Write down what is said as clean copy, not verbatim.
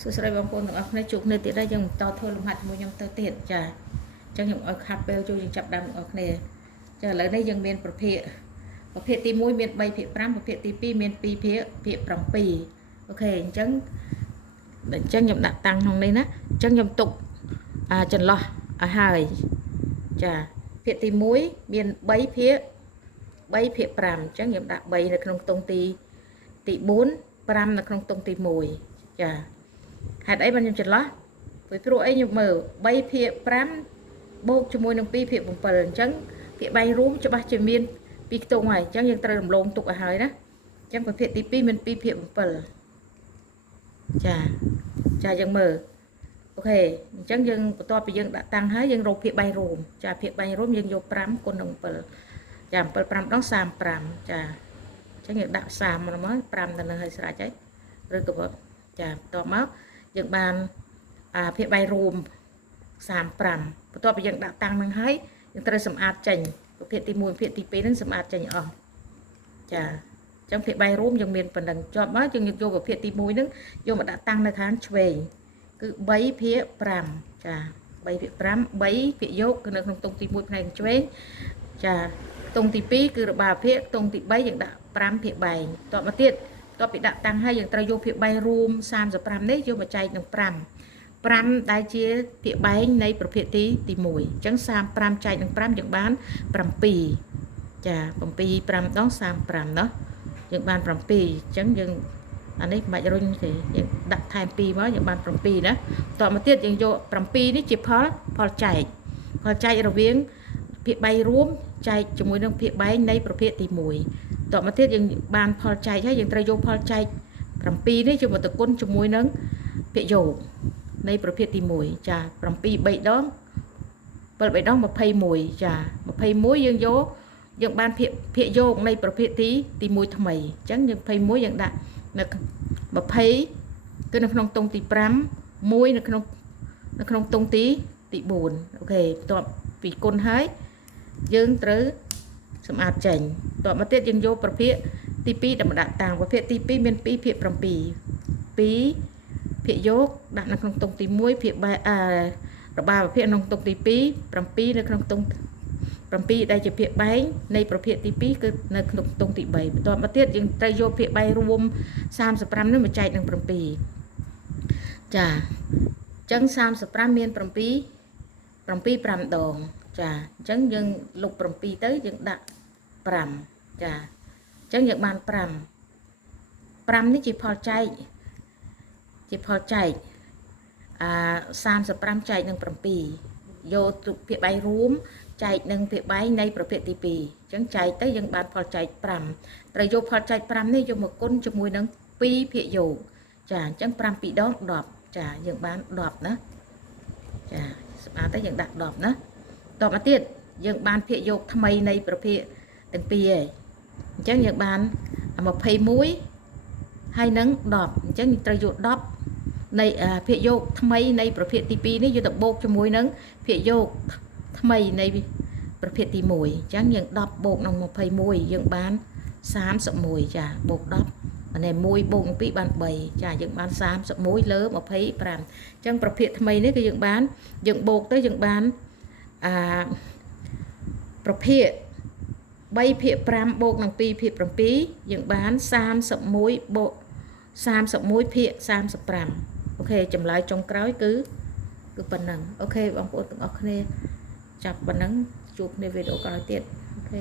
សួស្តីបងប្អូនទាំងអស់គ្នាជួបគ្នាទៀតហើយយើងបន្តធ្វើលំហាត់ជាមួយខ្ញុំទៅទៀតចាអញ្ចឹងខ្ញុំឲ្យខាត់ពេលជួយយើងចាប់ដើមទាំងអស់គ្នាចាឥឡូវនេះយើងមានប្រភេទទី1មាន3ភាគ5ប្រភេទទី2មាន2ភាគ7អូខេអញ្ចឹងខ្ញុំដាក់តាំងក្នុងនេះណាអញ្ចឹងខ្ញុំទុកចន្លោះឲ្យហើយចាភាគទី1មាន3ភាគ5អញ្ចឹងខ្ញុំដាក់3នៅក្នុងខ្ទង់ទី4 5នៅក្នុងខ្ទង់ទី1ចាហេតុអីបានខ្ញុំចន្លោះព្រោះអីខ្ញុំមើល3ភាគ5បូកជាមួយនឹង2ភាគ7អញ្ចឹងភាគបែងរួមច្បាស់ជាមាន2ខ្ទង់ហើយអញ្ចឹងយើងត្រូវរំលងទុកឲ្យហើយណាអញ្ចឹងប្រភេទទី2មាន2ភាគ7ចាយើងមើលអូខេអញ្ចឹងយើងបន្ទាប់ពីយើងដាក់តាំងហើយយើងរកភាគបែងរួមចាភាគបែងរួមយើងយក5គុណនឹង7ចា7 5ដង35ចាអញ្ចឹងយើងដាក់30មក5ទៅនឹងឲ្យស្រេចហើយឬក៏ចាបន្ទាប់មកយើងបានភាគបែងរួម35បន្ទាប់ពីយើងដាក់តាំងនឹងហើយយើងត្រូវសម្អាតចេញប្រភេទទី1ប្រភេទទី2ហ្នឹងសម្អាតចេញអស់ចាអញ្ចឹងភាគបែងរួមយើងមានប៉ុណ្ណឹងជាប់មកយើងយកប្រភេទទី1ហ្នឹងយកមកដាក់តាំងនៅខាងឆ្វេងគឺ3ភាគ5ចា3ភាគ5 3ភាគយកគឺនៅក្នុងខ្ទង់ទី1ផ្នែកឆ្វេងចាខ្ទង់ទី2គឺរបាភាគខ្ទង់ទី3យើងដាក់5ភាគបែងតបមកទៀតបន្ទាប់ពីដាក់តាំងហើយយើងត្រូវយកភាគបែងរួម35នេះយកមកចែកនឹង5ដែលជាភាគបែងនៃប្រភេទទី1អញ្ចឹង35ចែកនឹង5យើងបាន7ចា7 5ដង35เนาะយើងបាន7អញ្ចឹងយើងអានេះមិនបាច់រុញទេយើងដាក់ថែម2មកយើងបាន7ណាតមកទៀតយើងយក7នេះជាផលចែករវាងភាគបែងរួមចែកជាមួយនឹងភាគបែងនៃប្រភេទទី1តមកទៀតយើងបានផលចែកហើយយើងត្រូវយកផលចែក7នេះយកមកតគុណជាមួយនឹងភាគយកនៃប្រភេទទី1ចា7 3ដង7 3ដង21ចា21យើងបានភាគយកនៃប្រភេទទី1ថ្មីអញ្ចឹងយើង21យើងដាក់នៅ20គឺនៅក្នុងខ្ទង់ទី5 1នៅក្នុងខ្ទង់ទី4អូខេបន្ទាប់ពីគុណហើយយើងត្រូវសម្អាតចេញបន្ទាប់មកទៀតយើងយកប្រភេទទី2ដែលមកដាក់តាំងប្រភេទទី2មាន2ភាគ7 2ភាគយកដាក់នៅក្នុងខ្ទង់ទី1ភាគរបាប្រភេទក្នុងខ្ទង់ទី2 7នៅក្នុងខ្ទង់7ដែលជាភាគបែងនៃប្រភេទទី2គឺនៅក្នុងខ្ទង់ទី3បន្ទាប់មកទៀតយើងត្រូវយកភាគបែងរួម35នេះមកចែកនឹង7ចាអញ្ចឹង35មាន7 5ដងចាអញ្ចឹងយើងលុប7ទៅយើងដាក់5ចាអញ្ចឹងយើងបាន5នេះជាផលចែក35ចែកនឹង7យកទុកភាគបែងរួមចែកនឹងភាគបែងនៃប្រភេទទី2អញ្ចឹងចែកទៅយើងបានផលចែក5ត្រូវយកផលចែក5នេះយកមកគុណជាមួយនឹង2ភាគយកចាអញ្ចឹង5 2ដង10ចាយើងបាន10ណាចាសម្អាតទៅយើងដាក់10ណាតមកទៀតយើងបានភាគយកថ្មីនៃប្រភេទទាំងពីរឯងអញ្ចឹងយើងបាន21ហើយនឹង10អញ្ចឹងត្រូវយក10នៃភាគយកថ្មីនៃប្រភេទទី2នេះយកទៅបូកជាមួយនឹងភាគយកថ្មីនៃប្រភេទទី1អញ្ចឹងយើង10បូកនឹង21យើងបាន31ចាបូក10અને1បូក2បាន3ចាយើងបាន31លើ25អញ្ចឹងប្រភេទថ្មីនេះគឺយើងបូកទៅយើងបានប្រភេទ3ភាគ5បូកនឹង2ភាគ7យើងបាន31បូក31ភាគ35អូខេចម្លើយចុងក្រោយគឺប៉ុណ្ណឹងអូខេបងប្អូនទាំងអស់គ្នាចាប់ប៉ុណ្ណឹងជួបគ្នាវីដេអូក្រោយទៀតអូខេ